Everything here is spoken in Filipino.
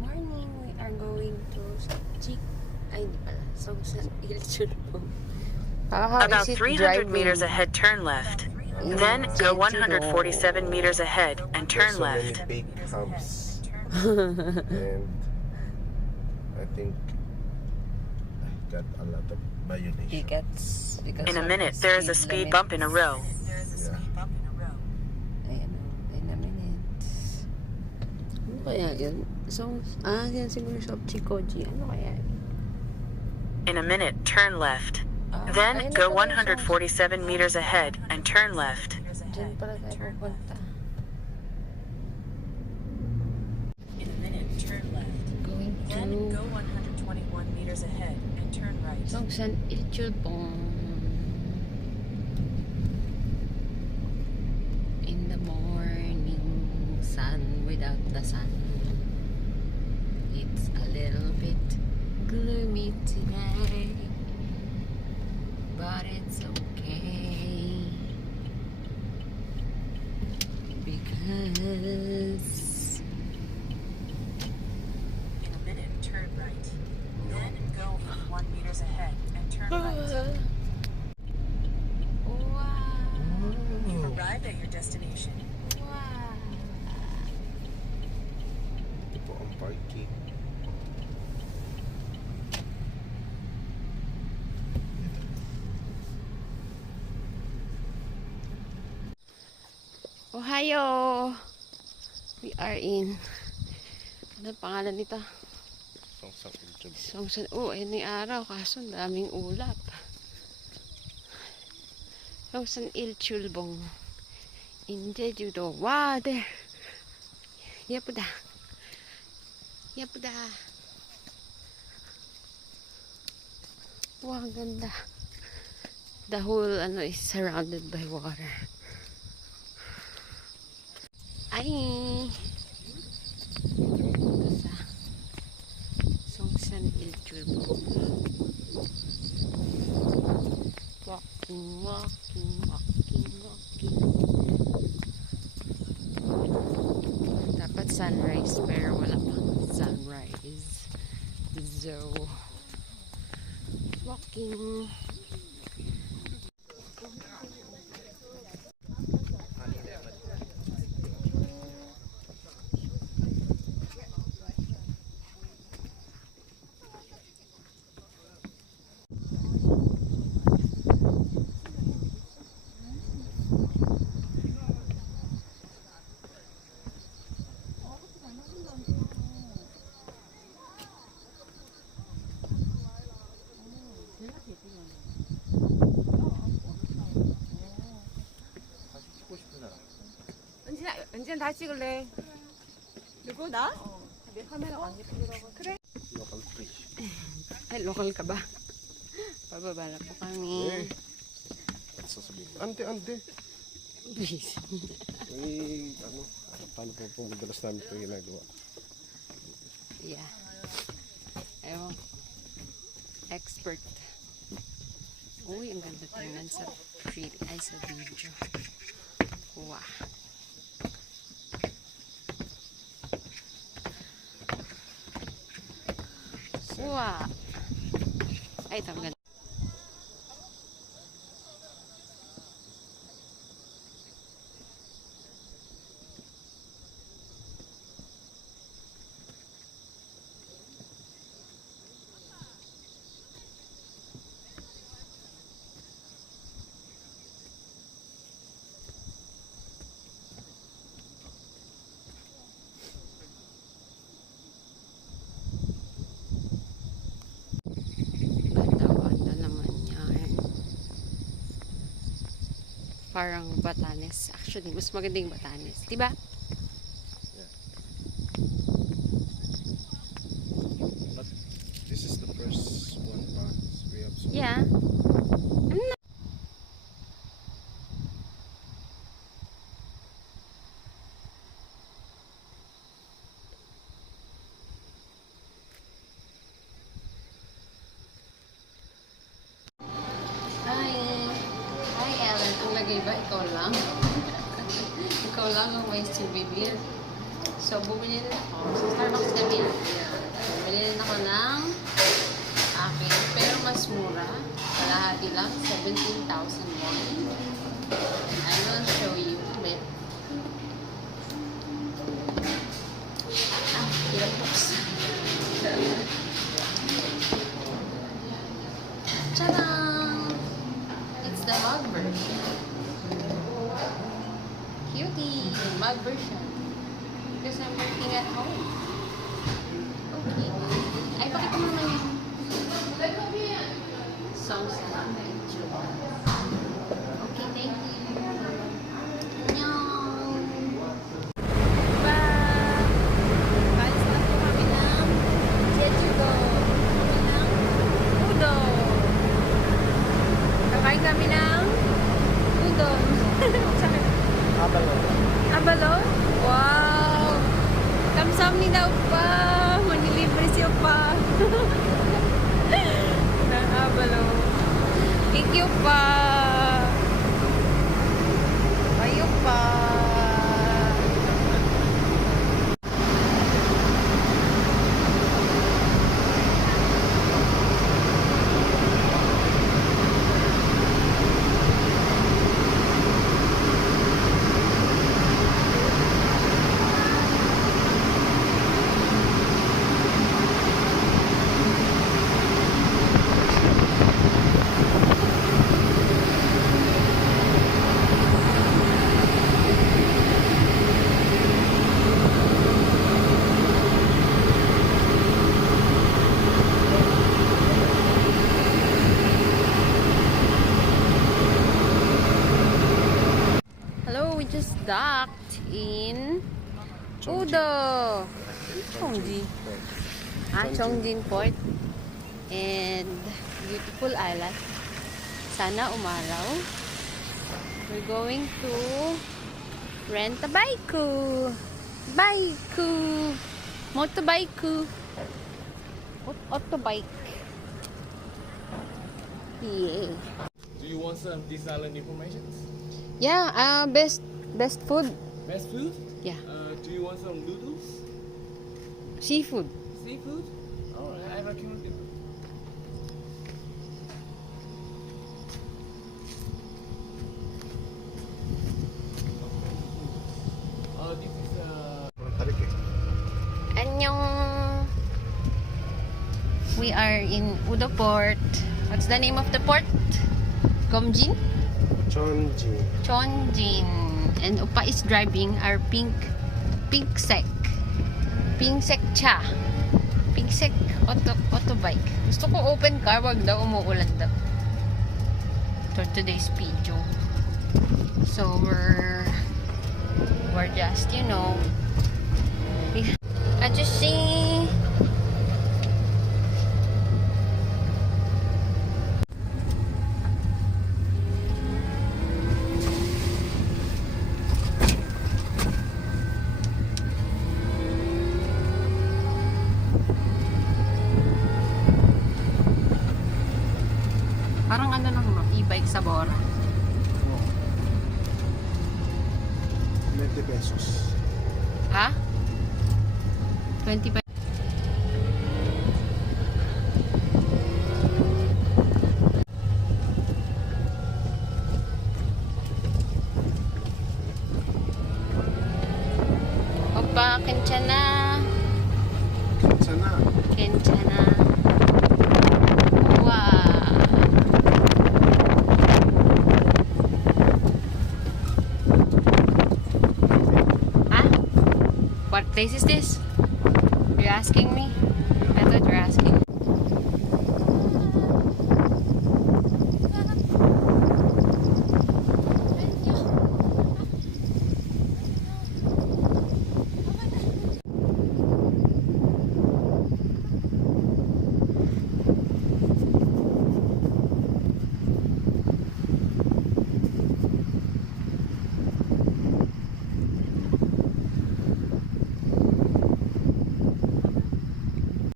Morning, we are going to ay, di pala. Songsan Ilchulbong. About 300 meters ahead, turn left. Then go 147 meters ahead and turn left. There's so many big humps. And I think I got a lot of violation. In a minute, there is a speed bump in a row. Yeah. Ayan, in a minute. Ano kaya yun? Yan siguro sa Chikoji. Ano kaya yun? In a minute, turn left. Then go 147 meters ahead and turn left. Diyan pala tayo pupunta. In a minute, turn left. Going Then to go 121 meters ahead and turn right. Songsan Ilchulbong. In the morning sun without the sun. It's a little bit gloomy today. But it's okay because In a minute, turn right. Then go 1 meters ahead and turn right. wow, You've arrived at your destination. wow. Ito po ang parking. Ohio! We are in. Ano ang pangalan nito? Songsan Ilchulbong. Songsan. Ayun yung araw. Kaso daming ulap. Songsan Ilchulbong. In Jeju-do. Wow, there. Yapuda. Yapuda. Wow, ang ganda. The whole is surrounded by water. Ay! Ito sa Songsan Ilchulbong. Walking, walking, walking, walking. Dapat sunrise pero wala pang sunrise. So, walking. 은지는 다 찍을래? 누구 나? 내 카메라가 안 예쁘더라고. 그래? Local fish. Ay, local ka ba? Pababa na po kami. At sasabihin, ante. Please. Paano po madalas namin ito ginagawa? Yeah. Ewan. Expert. Uy, ang ganda tingnan sa sa video. Wow. Wow. Ay, ito ang ganda. Parang Batanes. Actually, mas magandang Batanes. Diba? Yeah. But this is the first one we have so Yeah. Hi, Ellen. Ang Bagay ba? Ikaw lang? Ikaw lang ang may souvenir. So, bumili na ako. Sa Starbucks kami. Bumili na ako ng akin. Pero mas mura. Kalahati lang. 17,000 won. I will show you a bit. Hirap buksan. Tadam! It's the mug version. Cutie! Mug version. Because I'm working at home. Okay. Ay, pakita mo naman yung songs na YouTube. Okay, thank you. Annyeong! Bye! Kain na po kami ng Jeju-do. Kami ng udon. Kakain kami ng udon. Abalo. Abalo? Wow! Kamsahamnida opa! Manilibre si opa! Ng abalo. Thank you pa! Bayo pa! Hello, we just docked in Udo, Chongjin. Chongjin Port and beautiful island. Sana umaraw. We're going to rent a bike. Motorbike. Autobike. Yeah. Do you want some this island information? Yeah, best food. Best food? Yeah. Do you want some noodles? Seafood. Seafood? Alright, I recommend it. This is Annyeong. We are in Udo Port. What's the name of the port? Gomjin? Chongjin. And Opa is driving our pink sec cha. Pink sec autobike. Gusto ko open car, wag daw umuulan daw. For today's video. So we're just, you know, adjusting. Parang ano lang, no? E-bike sa Bora. 20 pesos. Ha? 20 pesos. Opa, kenchana. Sana. Kenchana. Wow. Huh? What place is this? You're asking me?